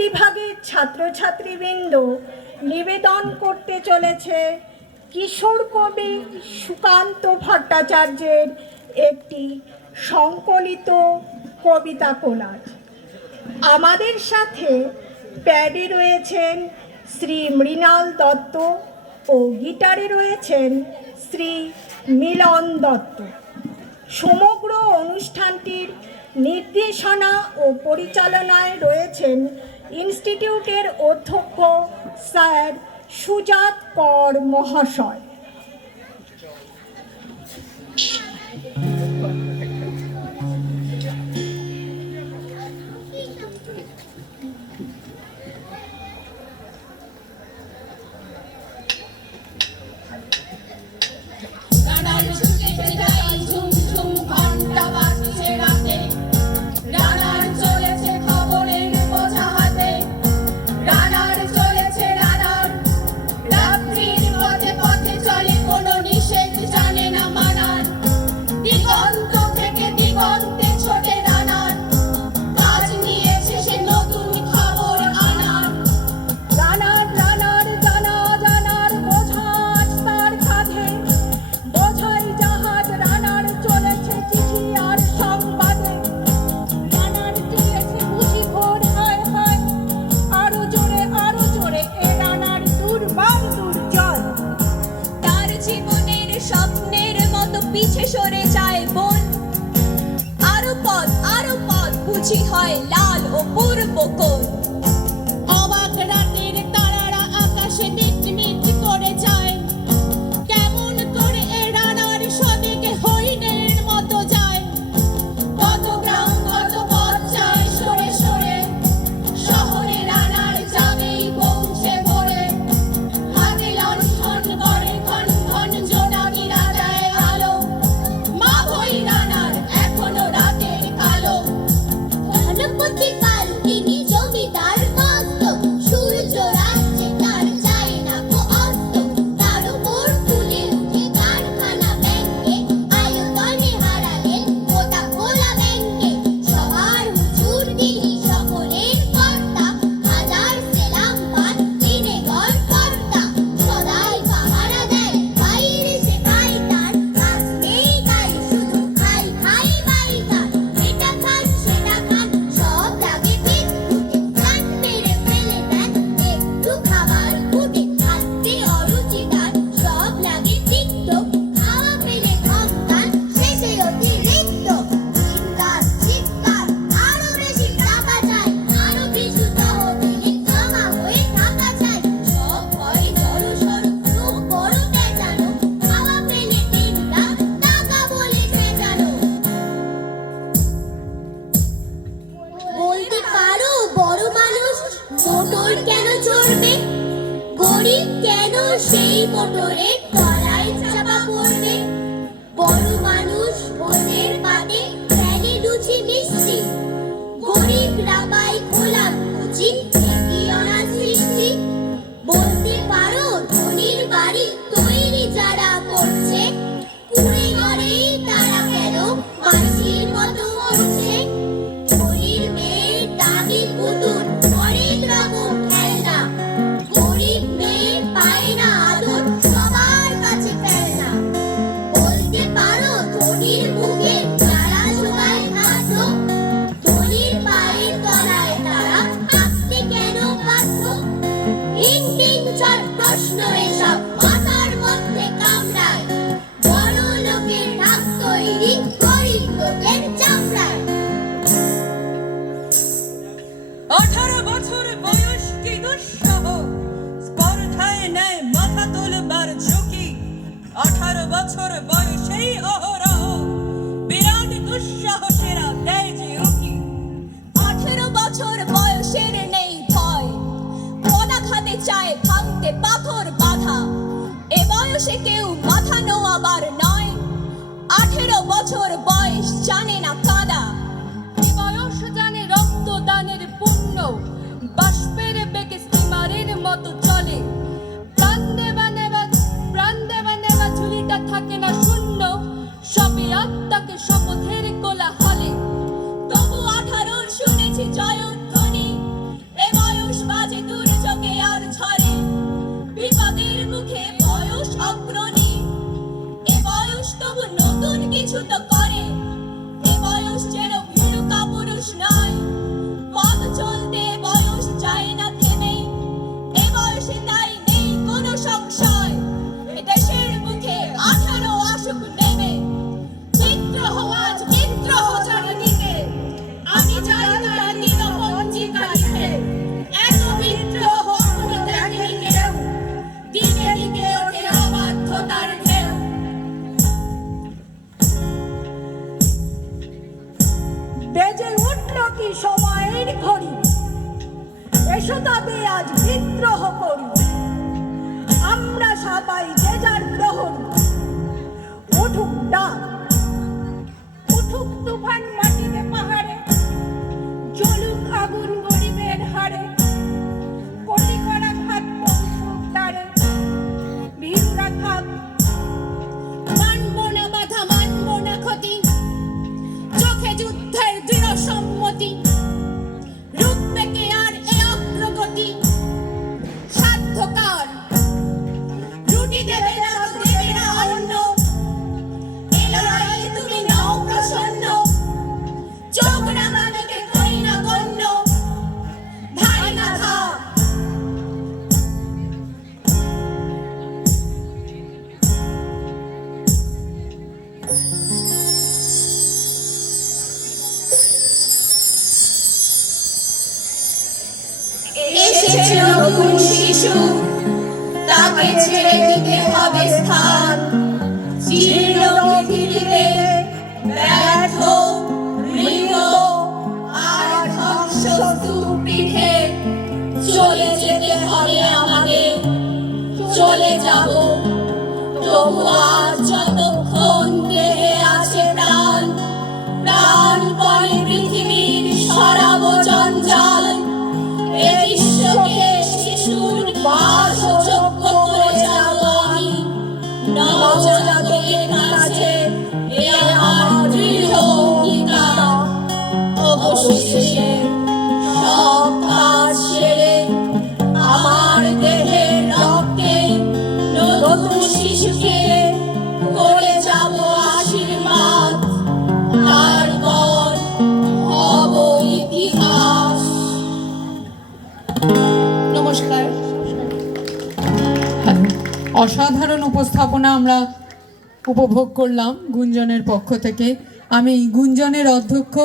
বিভাগের ছাত্রছাত্রীবৃন্দ নিবেদন করতে চলেছে কিশোর কবি সুকান্ত ভট্টাচার্যের একটি সংকলিত কবিতা কোলাজ। আমাদের সাথে প্যাডে রয়েছেন শ্রী মৃণাল দত্ত ও গিটারে রয়েছেন শ্রী মিলন দত্ত। সমগ্র অনুষ্ঠানটির নির্দেশনা ও পরিচালনায় রয়েছেন ইনস্টিটিউটের অধ্যক্ষ স্যার সুজাত কর মহাশয়। পিছে সরে যায় বন, আরো পথ বুঝি হয় লাল ও পূর্ব কোণ। অবাক রাতের তারারা আকাশে নিট করে যায়, কেমন করে এ রানার সদিকে হরিণের মতো যায়। কত গ্রাম কত পথ যায় সরে সরে, শহরে রানার যাবেই পৌঁছে ভোরে। হাতে লণ্ঠন করে ঘন ঘন জোনাকিরা দেয় আলো, মা ভই রানার এখনো রাতের কালো। ধনপতি কাল তিনি জমিদার মস্ত, সূর্য রাজ্যে তার যায় না কো অস্ত। তার উপর ফুলে উঠে কারখানা ব্যাংকে, আয়তনে হারালেন গোটা খোলা ব্যাংকে। সবার হুজুর তিনি সকলের কর্তা, হাজার সেলাম পান দিনে গড় কর্তা। সদাই পাহারা দেয় বাইরে সে খায় তার, কাজ নেই তাই শুধু খাই খাই বাইকার। এটা খান সেটা খান সব লাগে পেট ফুটে, কান মেরে ফেলে দেন একটু খাবার ফুটে। খাদ্যে অরুচিদার সব লাগে তিক্ত, খাওয়া পেলে কম খান শেষে অতিরিক্ত। চিন্তার চিৎকার আরো বেশি টাকা চাই, আরো কিছু তহবিলে জমা হয়ে থাকা চাই। সব ভয়ে জড়ো সড়ো মুখ বড় পেঁচানো, খাওয়া পেলে দিনরাত টাকা বলে চেঁচানো। বলতে পারো বড় মানুষ মোটর কেন চড়বে, গরিব কেন সেই মোটরে তলায় চাপা পড়বে। বড় মানুষ ভোজের পাতে ফেলে লুচি মিষ্টি, গরিবরা পায় খোলা কুচি কি অনাথ সৃষ্টি। বলতে পারো ধনির বাড়ি তৈরি যারা করছে, কুড়ে ঘরেই তারা কেন মাছির মতো মরছে। ধনির মেয়ের দামি পুতুল অনেক রকম খেলনা, গরিব মেয়ে পায় না আদর সবার কাছে ফেলনা। বলতে পারো ধনির মুখে যারা জোগায় খাদ্য, ধনির পায়ের তলায় তারা থাকতে কেন বাধ্য। হিং হিং চার প্রশ্ন এসব মাথার মধ্যে কামড়ায়, বড় লোকের ঢাক তৈরি গরিব লোকের চামড়ায়। 18 বছর বয়স কি দুঃসহ, স্পর্ধায় নেয় মাথা তোলবার ঝুঁকি। 18 বছর বয়সেই অহরহ বিরাট দুঃসাহসেরা দেয় যে উকি। 18 বছর বয়সের নেই ভয়, পদাঘাতে চায় ভাঙতে পাথর বাধা। এ বয়সে কেউ মাথা নোয়াবার নয়, 18 বছর বয়স জানে না কাদা। এ বয়স জানে রক্তদানের পুণ্য, বাষ্পের বেগে স্টিমারের মতো চলে। প্রাণ দেবা নেবা ঝুলিটা থাকে না শূন্য, সবে আত্মাকে শপথের কোলাহলে। তবু 18 শুনেছি জয়ধ্বনি, এ বয়স এসো তবে আজ বিদ্রোহ করি, আমরা সবাই যে যার প্রহরী। উঠুক ডাক, উঠুক তুফান মাটিতে পাহাড়ে, জ্বলুক আগুন গরিবের হাড়ে, কোটি করা ঘাত পৌঁছুক দ্বারে, ভীরুরা থাক। মানব না বাধা, মানব না ক্ষতি, চোখে যুদ্ধের দৃঢ় সম্মতি, রুখবে কে আর এ অগ্রগতি? সাধ্যকার রুটি দেবে না তো দেবে না অন্ন, এ লড়াইয়ে তুমি নাও প্রসন্ন। চোখ রাঙানোকে করি না গণ্য, ধারি না ধার। এসেছে নতুন শিশু, তাকে ছেড়ে দিতে হবে স্থান। জীর্ণ পৃথিবীতে ব্যর্থ, মৃত আর ধ্বংসস্তূপ পিঠে চলে যেতে হবে আমাদের। চলে যাব, তবু আজ যতক্ষণ দেহে আছে প্রাণ, প্রাণপণে পৃথিবীর সরাবো জঞ্জাল। এ বিশ্বকে শিশুর বাসযোগ্য করে যাব আমি। নবজাতকের কাছে এ আমার দৃঢ় অঙ্গীকার। অবশেষে সব কাজ সেরে আমার দেহের রক্তে নতুন শিশুকে করে যাব আশীর্বাদ। তারপর হব ইতিহাস। নমস্কার। অসাধারণ উপস্থাপনা আমরা উপভোগ করলাম গুঞ্জনের পক্ষ থেকে। আমি গুঞ্জনের অধ্যক্ষ